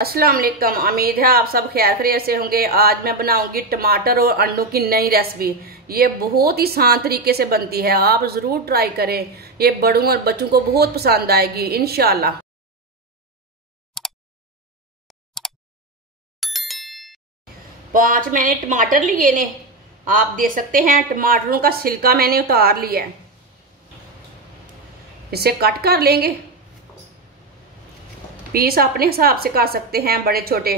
अस्सलाम वालेकुम। उम्मीद है आप सब खैर खैरियत से होंगे। आज मैं बनाऊंगी टमाटर और अंडों की नई रेसिपी। ये बहुत ही आसान तरीके से बनती है, आप ज़रूर ट्राई करें। ये बड़ों और बच्चों को बहुत पसंद आएगी इंशाल्लाह। 5 मैंने टमाटर लिए ने, आप दे सकते हैं। टमाटरों का छिलका मैंने उतार लिया है, इसे कट कर लेंगे। पीस अपने हिसाब से कर सकते हैं, बड़े छोटे।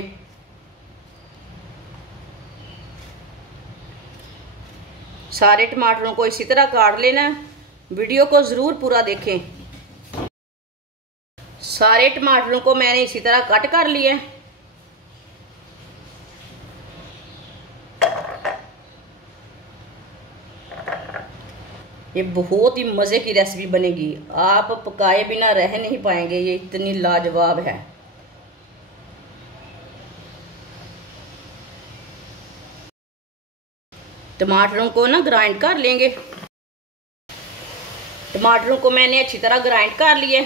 सारे टमाटरों को इसी तरह काट लेना। वीडियो को जरूर पूरा देखें। सारे टमाटरों को मैंने इसी तरह कट कर लिया। ये बहुत ही मज़े की रेसिपी बनेगी, आप पकाए बिना रह नहीं पाएंगे, ये इतनी लाजवाब है। टमाटरों को ना ग्राइंड कर लेंगे। टमाटरों को मैंने अच्छी तरह ग्राइंड कर लिया।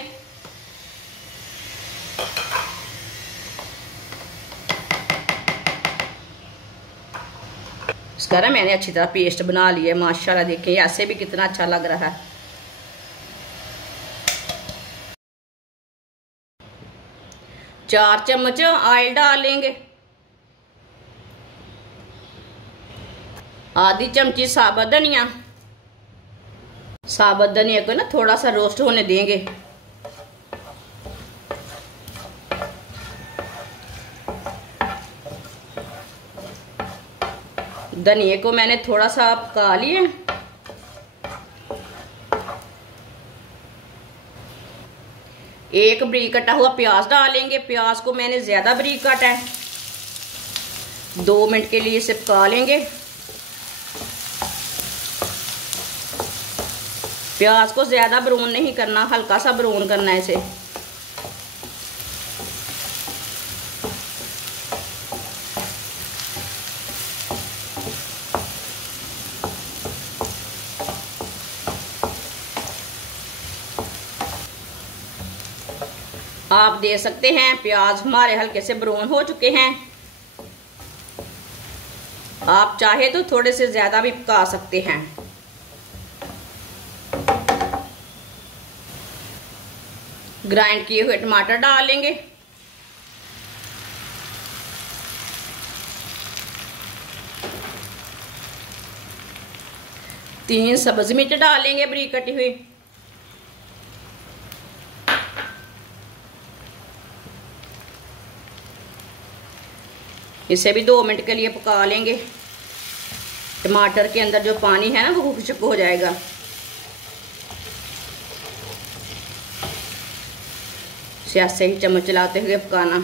इसका ना मैंने अच्छी तरह पेस्ट बना लिया। माशाल्लाह देखें, ऐसे भी कितना अच्छा लग रहा है। चार चम्मच ऑयल डालेंगे। आधी चमची साबुत धनिया। साबुत धनिया को ना थोड़ा सा रोस्ट होने देंगे। धनिया को मैंने थोड़ा सा पका लिया। एक बारीक कटा हुआ प्याज डालेंगे। प्याज को मैंने ज्यादा बारीक काटा है। 2 मिनट के लिए इसे पका लेंगे। प्याज को ज्यादा ब्राउन नहीं करना, हल्का सा ब्राउन करना है इसे। आप दे सकते हैं प्याज हमारे हल्के से ब्राउन हो चुके हैं। आप चाहे तो थोड़े से ज्यादा भी पका सकते हैं। ग्राइंड किए हुए टमाटर डालेंगे। तीन सब्जी मिर्च डालेंगे बारीक कटी हुई। इसे भी 2 मिनट के लिए पका लेंगे। टमाटर के अंदर जो पानी है ना वो खुश्क हो जाएगा। इसे ऐसे ही चम्मच चलाते हुए पकाना।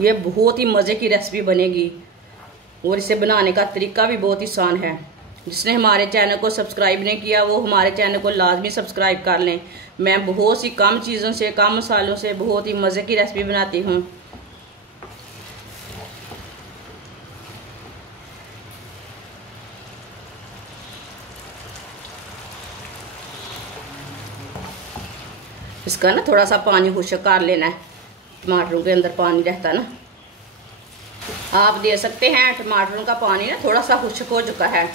ये बहुत ही मज़े की रेसिपी बनेगी और इसे बनाने का तरीका भी बहुत ही आसान है। जिसने हमारे चैनल को सब्सक्राइब नहीं किया वो हमारे चैनल को लाजमी सब्सक्राइब कर लें। मैं बहुत सी कम चीज़ों से, कम मसालों से बहुत ही मज़े की रेसिपी बनाती हूँ। इसका ना थोड़ा सा पानी खुश्क कर लेना है। टमाटरों के अंदर पानी रहता ना, आप दे सकते हैं। टमाटरों का पानी ना थोड़ा सा खुश्क हो चुका है।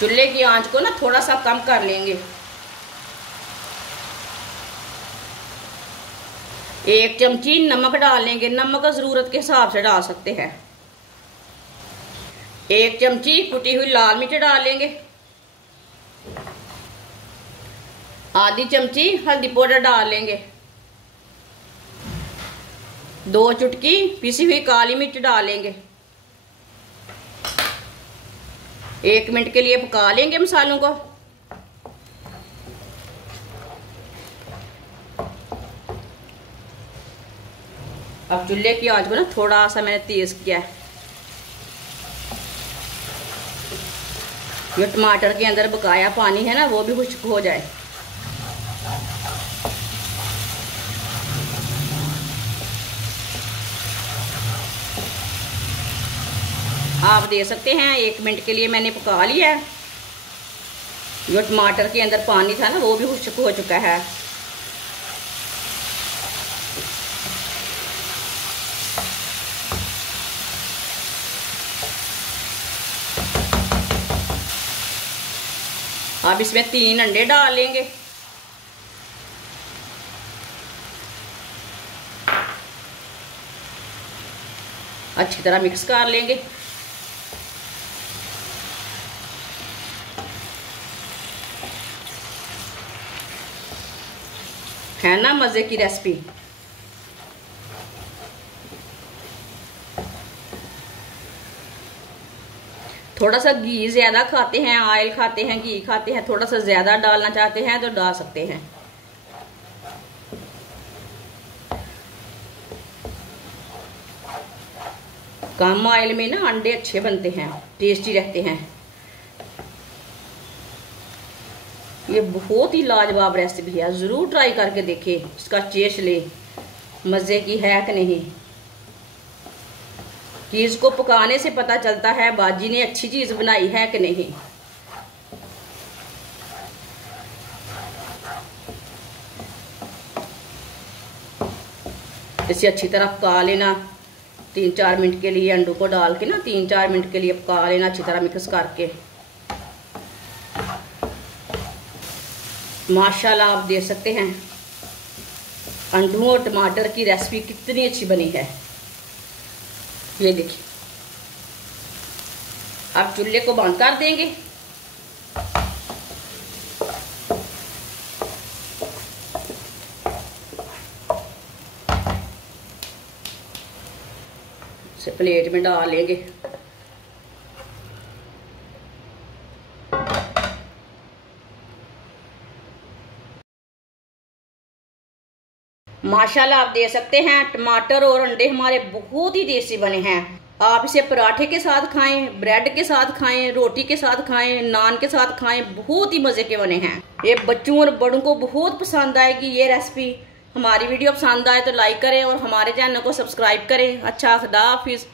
चूल्हे की आंच को ना थोड़ा सा कम कर लेंगे। 1 चमची नमक डालेंगे। नमक ज़रूरत के हिसाब से डाल सकते हैं। 1 चमची कुटी हुई लाल मिर्च डालेंगे। आधी चमची हल्दी पाउडर डालेंगे। 2 चुटकी पिसी हुई काली मिर्च डालेंगे। 1 मिनट के लिए पका लेंगे मसालों को। अब चूल्हे की आंच को ना थोड़ा सा मैंने तेज किया है। ये टमाटर के अंदर बकाया पानी है ना वो भी खुश्क हो जाए। आप दे सकते हैं। 1 मिनट के लिए मैंने पका लिया है। जो टमाटर के अंदर पानी था ना वो भी खुश्क हो चुका है। अब इसमें 3 अंडे डाल लेंगे। अच्छी तरह मिक्स कर लेंगे। है ना मज़े की रेसिपी। थोड़ा सा घी ज़्यादा खाते हैं, ऑयल खाते हैं, घी खाते हैं, थोड़ा सा ज़्यादा डालना चाहते हैं तो डाल सकते हैं। कम ऑयल में ना अंडे अच्छे बनते हैं, टेस्टी रहते हैं। ये बहुत ही लाजवाब रेसिपी है, ज़रूर ट्राई करके देखें, इसका टेस्ट ले मज़े की है कि नहीं। चीज़ को पकाने से पता चलता है बाजी ने अच्छी चीज़ बनाई है कि नहीं। इसे अच्छी तरह पका लेना 3-4 मिनट के लिए। अंडों को डाल के ना 3-4 मिनट के लिए पका लेना अच्छी तरह मिक्स करके। माशाल्लाह आप देख सकते हैं अंडों और टमाटर की रेसिपी कितनी अच्छी बनी है। ये देखिए। अब चूल्हे को बंद कर देंगे। इसे प्लेट में डाल लेंगे। माशाल्लाह आप देख सकते हैं टमाटर और अंडे हमारे बहुत ही टेस्टी बने हैं। आप इसे पराठे के साथ खाएं, ब्रेड के साथ खाएं, रोटी के साथ खाएं, नान के साथ खाएं, बहुत ही मजे के बने हैं। ये बच्चों और बड़ों को बहुत पसंद आएगी ये रेसिपी। हमारी वीडियो पसंद आए तो लाइक करें और हमारे चैनल को सब्सक्राइब करें। अच्छा, खुदा हाफिज।